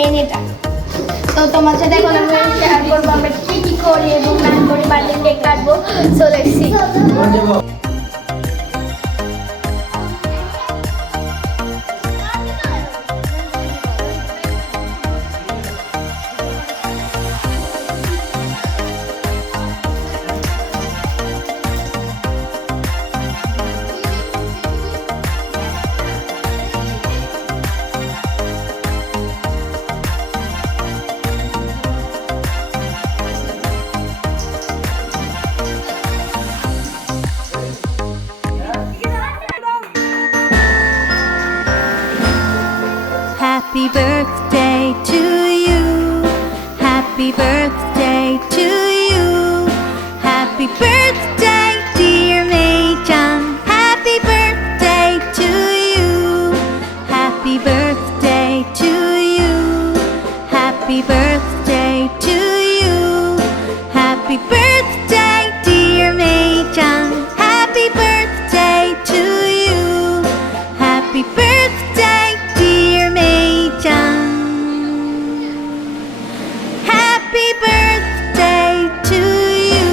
Main এটা। তো তোমার সাথে এখন আমি শেয়ার করবো আমরা কি কি করি এবং না করি, বার্থডে কেক কাটবো। So let's see. Happy birthday to you. Happy birthday to you. Happy birthday, dear Mei-chan. Happy birthday to you. Happy birthday to you. Happy birthday to you. Happy birthday, dear Mei-chan. Happy birthday to you. Happy birthday, dear Mei-chan. Happy birthday to you.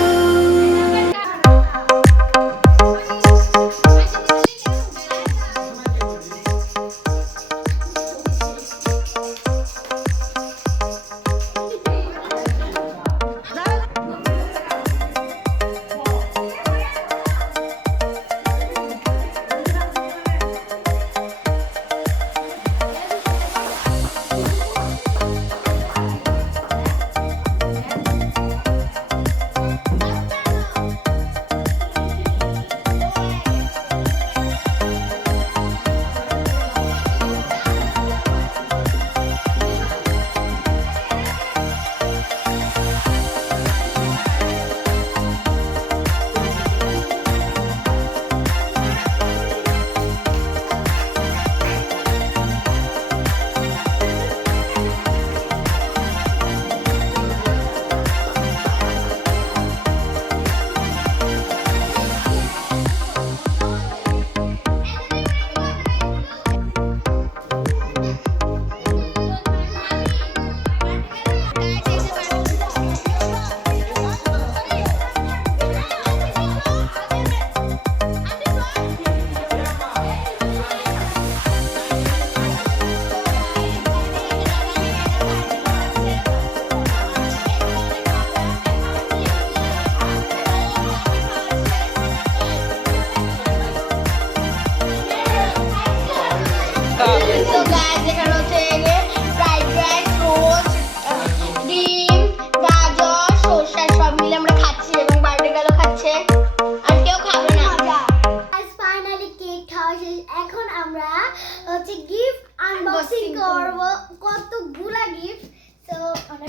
So guys, এখানে হচ্ছে fried rice, roast, ডিম, গাজর, শসা সব মিলে আমরা খাচ্ছি এবং বার্থডে গার্লও খাচ্ছে। আর কেউ খাবে না। আজ ফাইনালি কেক খাওয়া শেষ। এখন আমরা হচ্ছে গিফট আনবক্সিং করব। কতগুলা গিফট। সো আমরা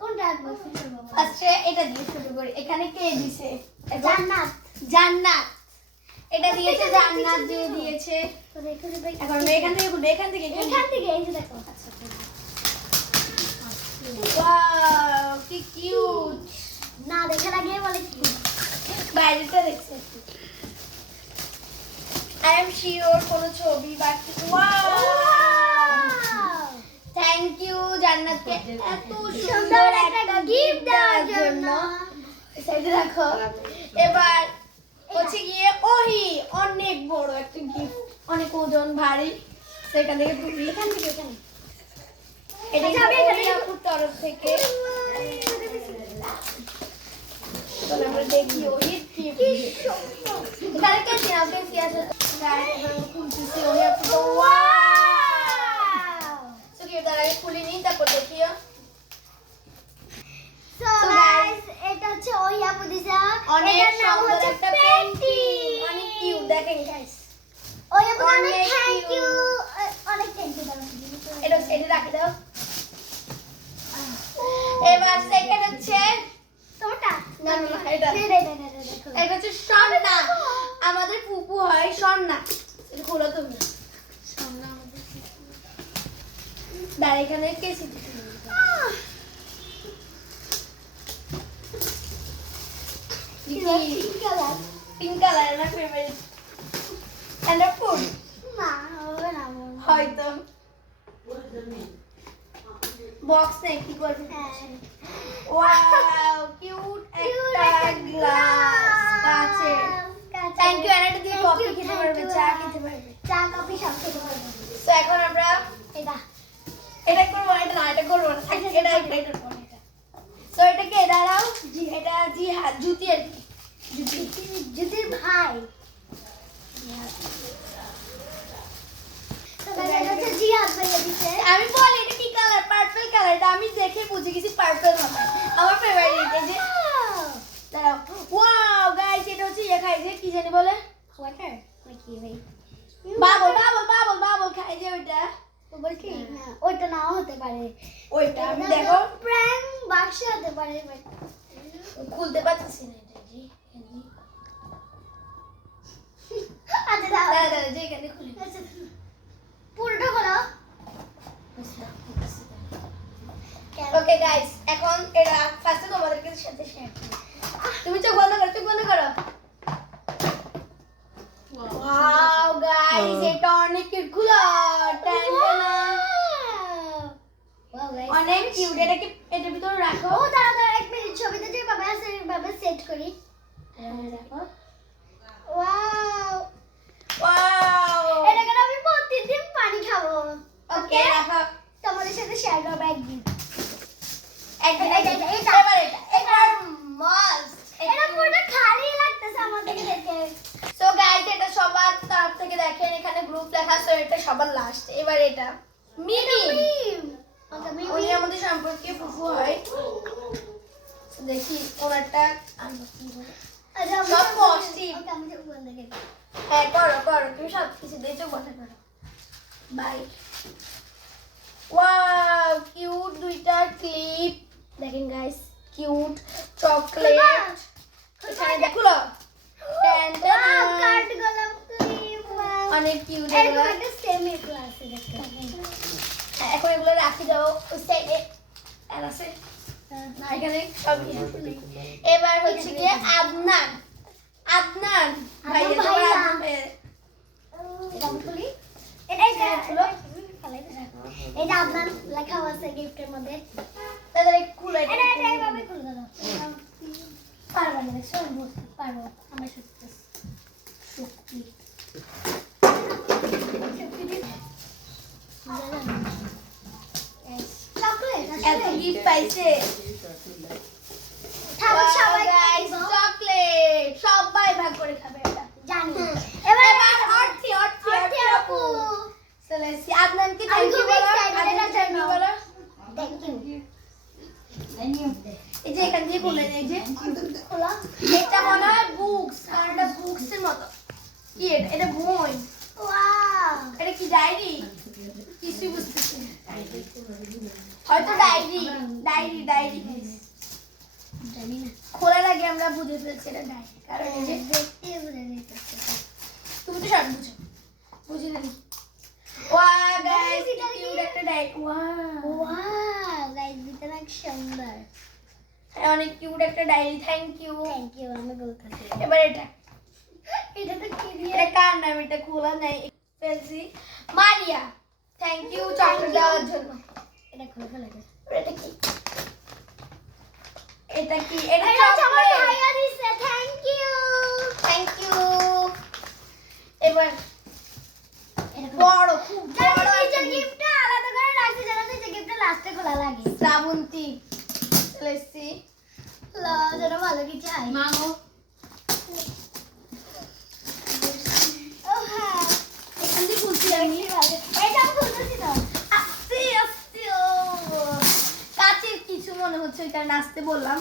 কোনটা আনবক্সিং করব? ফার্স্টে এটা দিয়ে শুরু করি। এখানে কে দিয়েছে? জান্নাত। জান্নাত। এটা দিয়েছে জান্নাত দিয়ে দিয়েছে। তো দেখো ভাই, এখন আমরা এখান থেকে খুলবো। এখান থেকে এই যে দেখো। ওয়াও কি কিউট। না দেখার আগে বলে কি বাইরেটা দেখছে। আই এম শিওর কোনো ছবি বা কিছু। ওয়াও থ্যাংক ইউ জান্নাতকে এত সুন্দর একটা গিফট দেওয়ার জন্য। সাইডে রাখো। এবার হচ্ছে গিয়ে ওহি অনেক বড় একটা গিফট, অনেক ওজন ভারী। সেখান থেকে তুমি এখান থেকে এখানে এটা আচ্ছা, আমি এখানে আপুর তরফ থেকে। চলো আমরা দেখি ওহির গিফট। এখানে কেসি নাও, কেসি আছে। খুলতেছি ওহি আপু তো। ওয়াও সো কি তার আগে খুলে নিই তারপর দেখিও। সো গাইস, এটা হচ্ছে ওই আপু দিছে। অনেক এটার নাম সুন্দর হচ্ছে একটা পেন্টিং। অনেক কিউট দেখেন গাইস। ওই আপু অনেক অনেক থ্যাংক ইউ। cute। অনেক থ্যাংক ইউ দাও। এটা এটা রাখি দাও। এবার সেকেন্ড হচ্ছে তোটা না না এটা দেখো। এটা হচ্ছে স্বর্ণা, আমাদের ফুপু হয় স্বর্ণা। এটা খোলো তুমি। স্বর্ণা আমাদের দাঁড়া এখানে কেসি পিঙ্ক কালার আমার ফেভারিট। এন্ড ফুড না হবে না হয়তো বক্স নেই কি করবে হ্যাঁ। ওয়াও কিউট একটা গ্লাস কাচের থ্যাংক ইউ অ্যানাটা দিয়ে কফি খেতে পারবে চা খেতে পারবে চা কফি সব খেতে পারবে। তো এখন আমরা এটা এটা করবো এটা না এটা করবো না থাক, এটা করবো না এটা তো এটাকে দাঁড়াও এটা জিহাদ জুতি আর কি জুতির ভাই। তো গাইস এটা হচ্ছে জিহাদ ভাইয়া দিছে। আমি বলি এটা কি কালার পার্পল কালার এটা আমি দেখে বুঝে গেছি পার্পল হবে আমার ফেভারিট এই যে দাঁড়াও ওয়াও গাইস এটা হচ্ছে ইয়ে খাই যে কি জানি বলে ওয়াটার নাকি ভাই? বাবল বাবল বাবল বাবল খাই যে ওইটা বল কি না ওইটা নাও হতে পারে। ওইটা আমি দেখো প্র্যাঙ্ক বাক্স হতে পারে ভাই। খুলতে পারতেছি না এটা জি আচ্ছা দাও। দাঁড়া দাঁড়া যে এখানে খুলি আচ্ছা, পুরোটা খোলো। ওকে গাইস এখন এটা ফার্স্টে তোমাদের সাথে শেয়ার করি তুমি চোখ বন্ধ করো চোখ বন্ধ করো ওয়াও গাইস এটা অনেক কিউট খুলো Wow, guys. অনেক কিউট এটা কি এটার ভিতরে রাখো ও দাঁড়া দাঁড়া এক মিনিট ছবিতে যে বাবা আছে বাবা সেট করি। রাখো ওয়াও ওয়াও এটা কেন আমি প্রতিদিন পানি খাবো। ওকে রাখো তোমাদের সাথে শেয়ার করবো একদিন। একদম এটা, এটা। এবার এটা মাস্ট এটা পুরোটা খালি লাগতেছে আমার থেকে দেখে। সো গাইস এটা সবার তরফ থেকে দেখেন এখানে গ্রুপ লেখা সো এটা সবার লাস্ট এবার এটা মিমি ওকে উনি আমাদের সম্পর্কে ফুফু হয় So, দেখি ওনারটা unboxing করি। সব positive। ওকে আমি সব বন্ধ করি। হ্যাঁ করো করো তুমি সব কিছু দিয়ে চোখ বন্ধ করো বাই ওয়াও কিউট দুইটা ক্লিপ দেখেন গাইস কিউট চকলেট এখানে দেখো Wow, কাট গোলাপ ক্লিপ। অনেক কিউট এরকম একটা সেমি ক্লাসে দেখতে। এখন এগুলো রাখি দাও ওই সাইডে আর আছে না এখানে সব কিছু নেই এবার হচ্ছে কি আদনান আদনান ভাইয়া তোমার ভাইয়া। আদনান ভাইয়া এটা আমি খুলি। এটা খুলো। এটা আপনার লেখা আছে গিফটের মধ্যে। তাহলে খুলে এটা এটা এইভাবে খুলে দাও। পারবা না দেখছো পারবো আমরা সত্যি শক্তি চকলেট এত গিফট পাইছে থাকো সবাই গাইস চকলেট সবাই ভাগ করে খাবে এটা জানি এবার এবার অর্থি অর্থি অর্থি আপু চলে এসেছি আদনান কি আমি থ্যাংক ইউ খুব বলো excited আদনান এটার থ্যাংক ইউ জন্য। বলো থ্যাংক ইউ এই যে এখান দিয়ে খুলে এই যে খোলা এটা মনে হয় বুকস কারণ এটা বুকস এর মতো কি এটা এটা বই ওয়াও এটা কি ডায়েরি কিছুই বুঝতেছি না হয়তো ডায়েরি ডায়েরি ডায়েরি জানি না খোলার আগে আমরা বুঝে ফেলছি এটা ডায়েরি কারণ এই যে দেখতে বুঝে নিতে তুমি তো সব বুঝো বুঝি না ওয়া গাইস এটা কি? কিউট একটা ডায়েরি ওয়াও ওয়াও গাইস ভিতরে অনেক সুন্দর অনেক কিউট একটা diary thank you thank you আমি বলতেছি এবার এটা এটা তো কি দিয়ে এটা কার নাম এটা খোলা নাই ফেলছি মারিয়া থ্যাংক ইউ চকলেট দেওয়ার জন্য এটা খুলে ফেলে দে এটা কি এটা কি এটা এটা হচ্ছে আমার চকলেট ভাইয়া দিছে থ্যাংক ইউ থ্যাংক ইউ এবার এটা বড় খুব বড় এই একটা gift। গিফটটা আলাদা করে রাখছি জানো তো এই গিফটটা লাস্টে খোলা লাগে শ্রাবন্তী লেসি লা যেন ভালো কিছু হয় মাগো ও হ্যাঁ এখান দিয়ে খুলছি আমি এটা আমি খুলতেছি তো আস্তে আস্তে ও কাছের কিছু মনে হচ্ছে ওই কারণে আসতে বললাম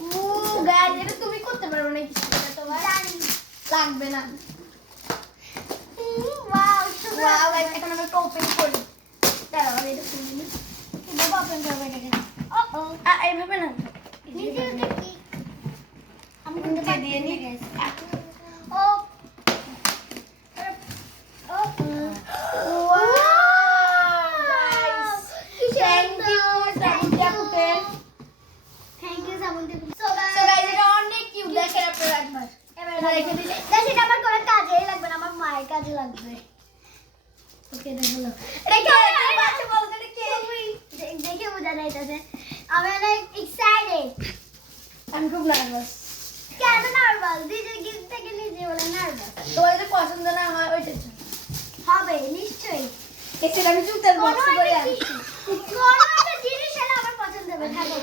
ও গাইস এটা তুমি করতে পারবে না কিছু এটা তোমার লাগবে না ওয়াও ওয়াও গাইস এখন আমরা একটা ওপেন করি দাঁড়াও আমি এটা খুলে নিই কিভাবে ওপেন করব এটাকে ও ও এইভাবে না নিচে ওটা কি আমি কিন্তু নিচে দিয়ে নি ও ও গাইস থ্যাংক ইউ শ্রাবন্তী আপুকে thank you Samanti so so guys এটা অনেক কিউট দেখেন আপনারা একবার এবার এটা রেখে দিলে দেখ এটা আমার কোনো কাজেই লাগবে না আমার মায়ের কাজে লাগবে ওকে দেখো এটা কে বাচ্চা বলো তো এটা কে দেখে বোঝা যাইতেছে আমি অনেক এক্সাইটেড আমি খুব নার্ভাস কেন নার্ভাস দিদি গিফট থেকে নিজে বলে নার্ভাস তোমার যদি পছন্দ না হয় ওইটা হবে নিশ্চয়ই এসে আমি জুতার বক্স করে আনি কোনো একটা জিনিস এলে আমার পছন্দ হবে থাকো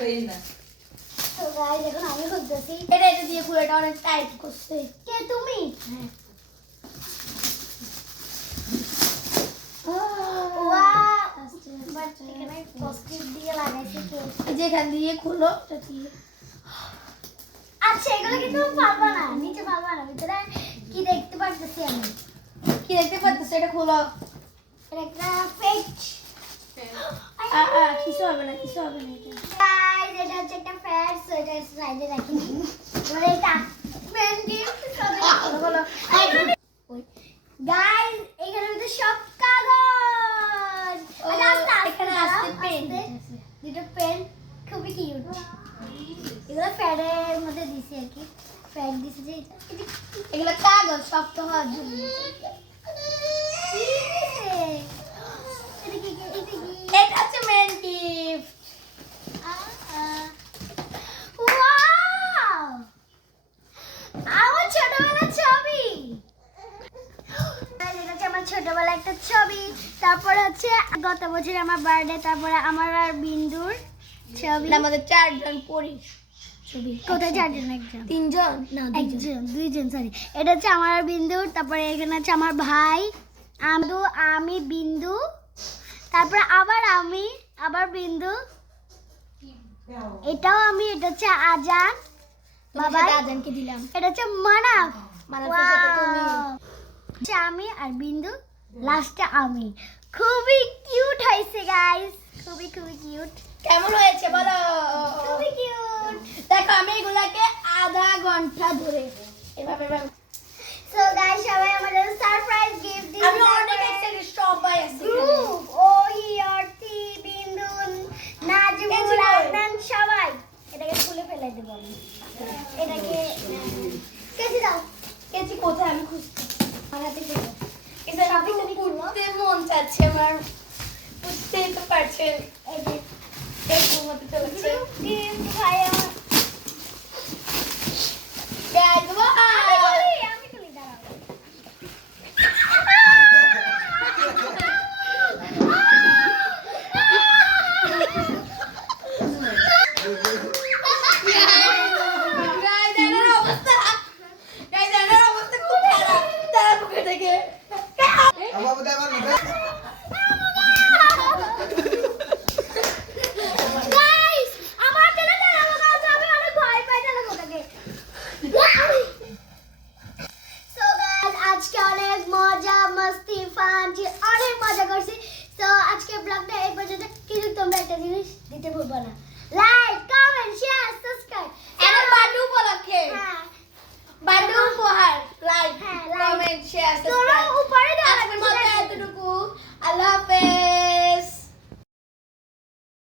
তো গাইস এখন আমি খুঁজতেছি এটা দিয়ে খুলে এটা অনেক টাইট করছে কে তুমি ওয়াও বাট এখানে পজিটিভ দিয়ে লাগাইছে কে যেখান দিয়ে খুলো এটা দিয়ে আচ্ছা এগুলো কিন্তু পারবা না নিচে পারবা না ভিতরে কি দেখতে পারতেছি আমি কি দেখতে পাচ্ছ এটা খুলো এটা একটা ফেক কিছু হবে না এটা গাইস এটা হচ্ছে একটা ফ্যাট সো এটা সাইডে রাখি মানে এটা ফ্রেন্ড গিফট বলো বলো গাইস এখানে তো সব কাগজ ও, এখানে আসছে pen। দুটো পেন খুবই কিউট এগুলো প্যাডের মধ্যে দিছি আর কি প্যাড দিছি যে এগুলো কাগজ শক্ত হওয়ার জন্য এটা হচ্ছে মেন গিফট ওয়াও আমার ছোটবেলার ছবি এটা হচ্ছে আমার ছোটবেলার একটা ছবি তারপর হচ্ছে গত বছর আমার বার্থডে তারপরে আমার আর বিন্দুর ছবি আমাদের চারজন পড়ি ছবি কোথায় চারজন একজন তিনজন না একজন দুইজন সরি এটা হচ্ছে আমার আর বিন্দুর তারপরে এখানে হচ্ছে আমার ভাই আমি বিন্দু তারপরে আবার বিন্দু এটাও আমি এটা হচ্ছে আজান বাবা আজানকে দিলাম এটা হচ্ছে মানাফ মানাফের সাথে তুমি। হচ্ছে আমি আর বিন্দু লাস্টে আমি খুবই কিউট হয়েছে গাইস খুবই কিউট কেমন হয়েছে বলো খুবই কিউট দেখো আমি এগুলাকে আধা ঘন্টা ধরে এভাবে সো গাইস সবাই আমাদের সারপ্রাইজ গিফট দিয়েছে আমি অনেক এক্সাইটেড সবাই আছে গ্রুপ ওহি অর্থি বিন্দু নাজমুল আদনান সবাই এটাকে খুলে ফেলে দেব আমি এটাকে কেটে দাও কেচি কোথায় আমি খুঁজছি আমার হাতে দেবো এটা আমি করতে মন চাচ্ছে আমার বুঝতেই তো পারছেন এই যে এরকম হতে চলেছে গ্রুপ গিফট ভাইয়া আমি খুলি দাঁড়াও গাইস আমার তেলে দাঁড়াবো গাইস আমি অনেক ভয় পাই তাহলে ওটাকে সো গাইস আজকে অনেক মজা মস্তি ফান অনেক মজা করছি তো আজকে ব্লগটা এই পর্যন্ত কিন্তু তোমরা একটা জিনিস দিতে ভুলবো না